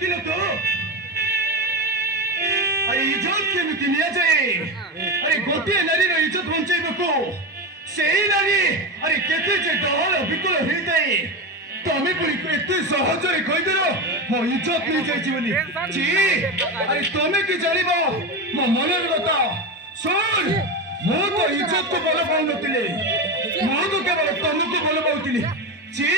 ଦେଖିଲ ତ ଆରେ ଇଜ୍ଜତ କେମିତି ନିଆଯାଏ ଆରେ ଗୋଟିଏ ନାରୀର ଇଜ୍ଜତ ବଞ୍ଚାଇବାକୁ ସେଇ ନାରୀ ଆରେ କେତେ ଯେ ଡହଳ ବିକଳ ହେଇଥାଏ ତମେ ପୁଣି ଏତେ ସହଜରେ କହିଦେଲ ମୋ ଇଜ୍ଜତ ନେଇଯାଇଛି ବୋଲି ଛି ଆରେ ତମେ କି ଜାଣିବ ମୋ ମନର କଥା ଶୁଣ ମୁଁ ତ ଇଜ୍ଜତକୁ ଭଲ ପାଉନଥିଲି ମୁଁ ତ କେବଳ ତମକୁ ଭଲ ପାଉଥିଲି ଛି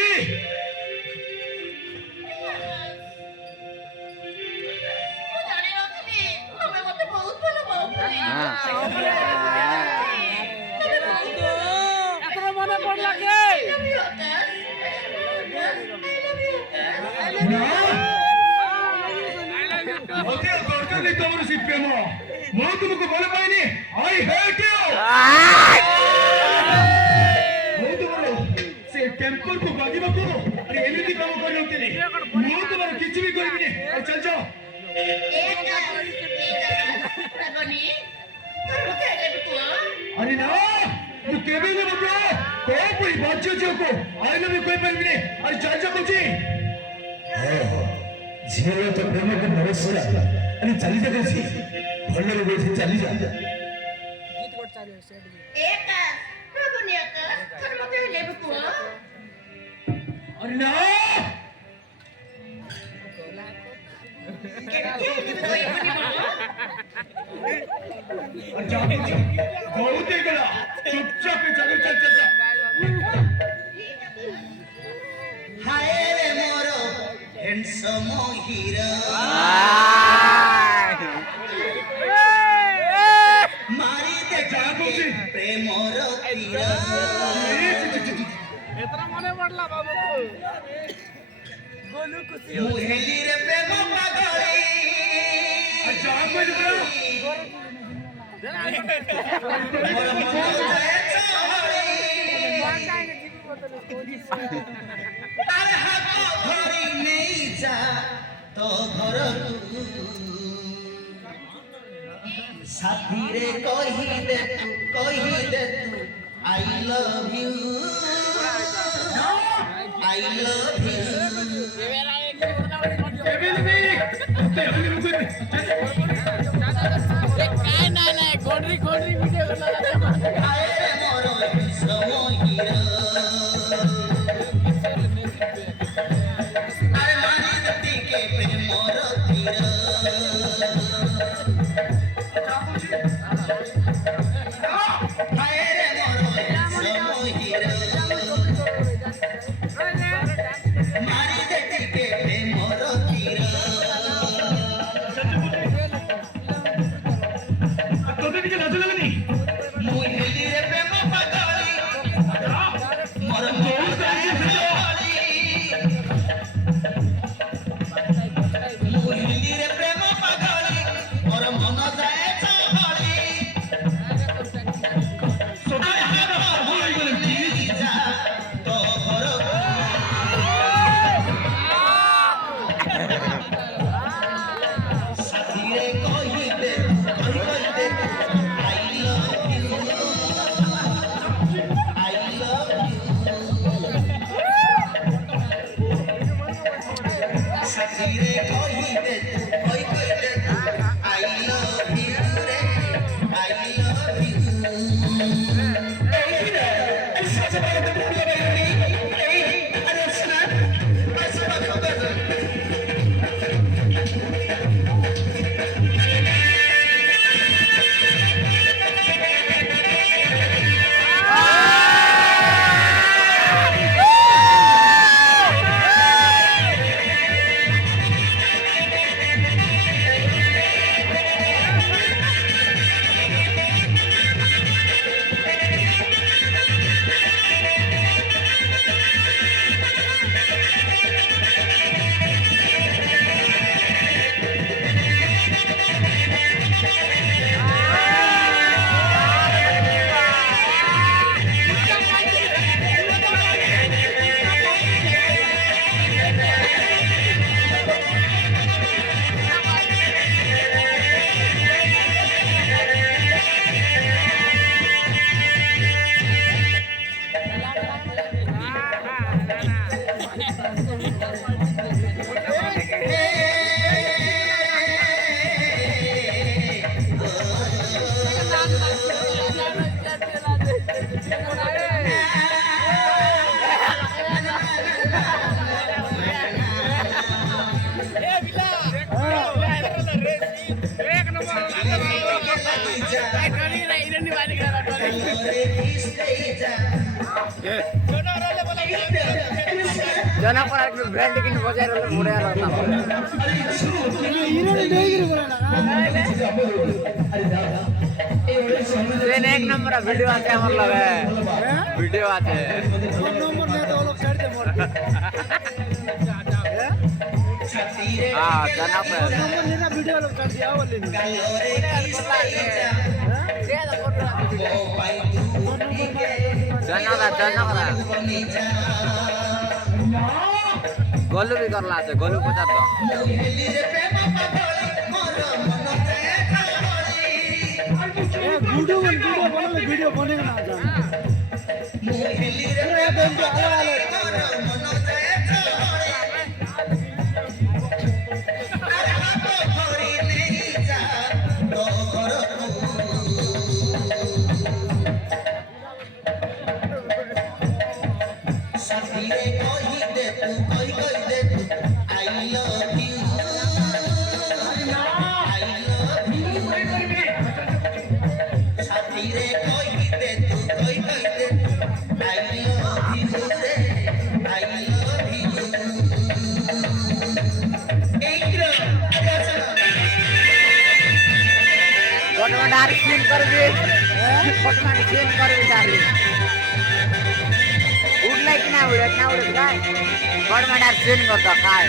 ତମର ସେ ପ୍ରେମ ମୁଁ ତୁମକୁ ଭଲ ପାଇନି ଆଇ ହେଟ୍ ୟୁ ମୁଁ ତୁମର ସେ ଟେମ୍ପରକୁ ବାଗିବାକୁ ଆରେ ଏମିତି କାମ କରିନଥିଲି ମୁଁ ତୁମର କିଛି ବି କରିବିନି ଆଉ ଚାଲ ଯାଅ ଆରେ ନା ମୁଁ କେବେ ବି ମଧ୍ୟ କୋଉ ପୁଣି ବାଜ୍ୟ ଝିଅକୁ ଆଇ ଲଭ୍ ୟୁ କହିପାରିବିନି ଆରେ ଚାଲ ଯାଅ କହୁଛି ଝିଅର ତ ପ୍ରେମକୁ ନରସିଲା अरे चली जा कैसी भल्ले लोग ऐसे चली जा गीत कोड चालू है एक प्रभु ने का थर मते लेबे को अरे ना बहुत ही गला चुपचाप चल चल चल हाय रे मोरो हैंडसम हीरो प्रेमर एतना मने पड़ला बाबू गोलू खुशी हो मुहेली रे प्रेम पागली अच्छा कोई बोलो मोर मन जाए चहली अरे हाथ धरी नहीं जा तो घर साथी रे कही दे तू I love you I love you काय ना गोडरी वीडियो बना हाय रे मोर सम हीरो अरे मारी दती के प्रेम मोर हीरो एक नंबर टोली नहीं इधर नहीं वाली करा टोली जना पर एक ब्रांड किन बजाय रहले मोड़े रहता ट्रेन एक नंबर वीडियो आते हमर लगे वीडियो आते नंबर नहीं तो लोग चढ़ दे मोड़ हां जना पर नंबर लेना वीडियो लोग चढ़ दिया बोले दे द फोटो जना का गोलू भी करला আছে गोलू 50 तो वीडियो बनेगा ना जान फोटो सीन कर भी फोटो सीन कर भी डाली उड़ले कि ना उड़े काय फोटो सीन करता काय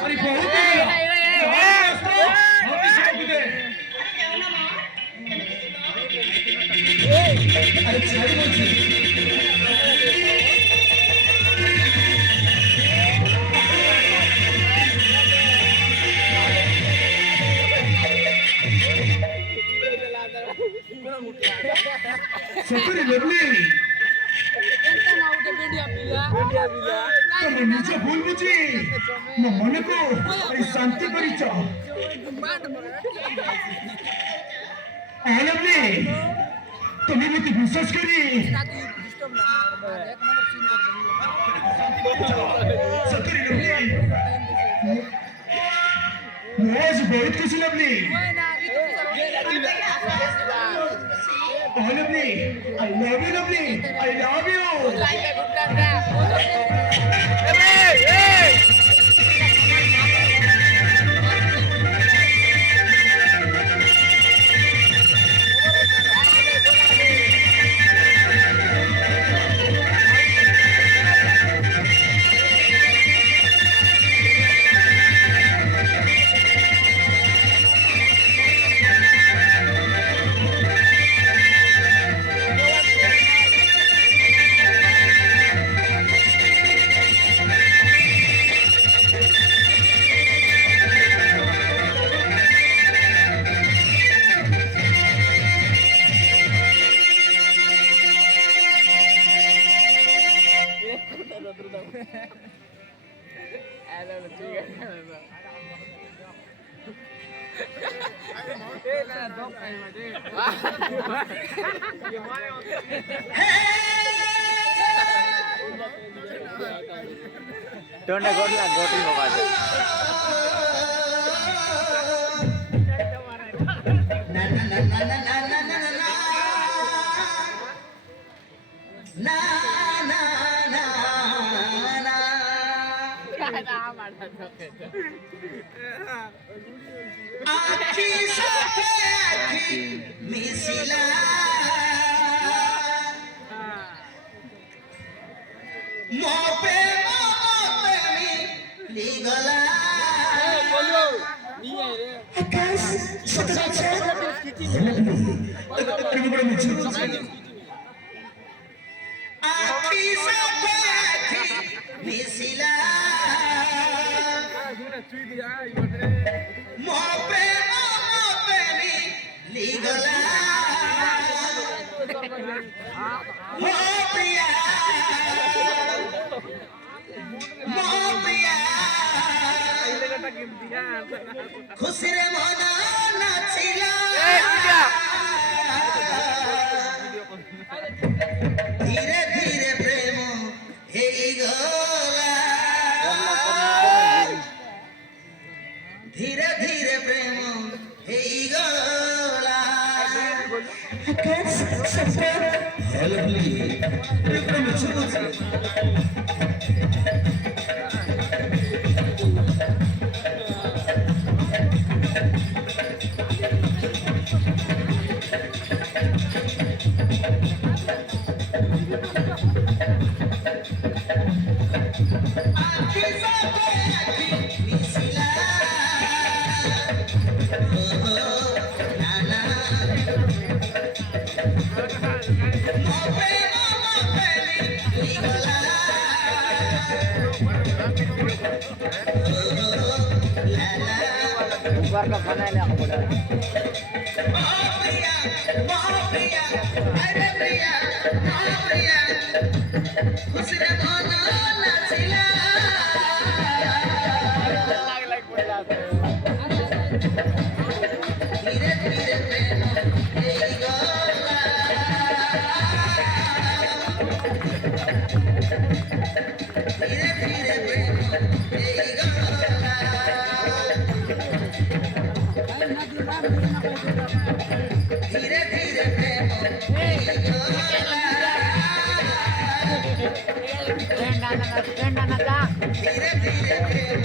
अरे बहुत सफरी लवली तम निज भूल बुझी मो मन को शांति करिच लवली तुम्हें मत विश्वास करी सफरी लवली आज बहुत खुशी lovely lovely. I love you, lovely. I love you. Don't go to ମୋ ପ୍ରେମ ପ୍ରେମୀ ଲିଗଲା ଆକାଶ ସତ କଥା ଆଖି ସତେ ଆଖି ମିଶିଲା ମୋ ପ୍ରେମ ପ୍ରେମୀ ଲିଗଲା ମୋ ପ୍ରିୟା ଖୁସିରେ ମନ ନାଚିଲା ଧୀରେ ଧୀରେ ପ୍ରେମ ହେଇଗଲା ଧୀରେ ଧୀରେ ପ୍ରେମ ହେଇଗଲା ଆକାଶ ସତ ଆଖି ସତେ ଆଖି ମିଶିଲା ନା ନା ମୋ ପ୍ରେମ ପ୍ରେମୀ ହେଇଗଲା ऊपर का बना ले आपको प्रिया अरे प्रिया प्रिया खुशिरे मन नाचिला धीरे धीरे प्रेम ହେଇଗଲା धीरे धीरे प्रेम ହେଇଗଲା धीरे धीरे प्रेम ହେଇଗଲା धीरे धीरे प्रेम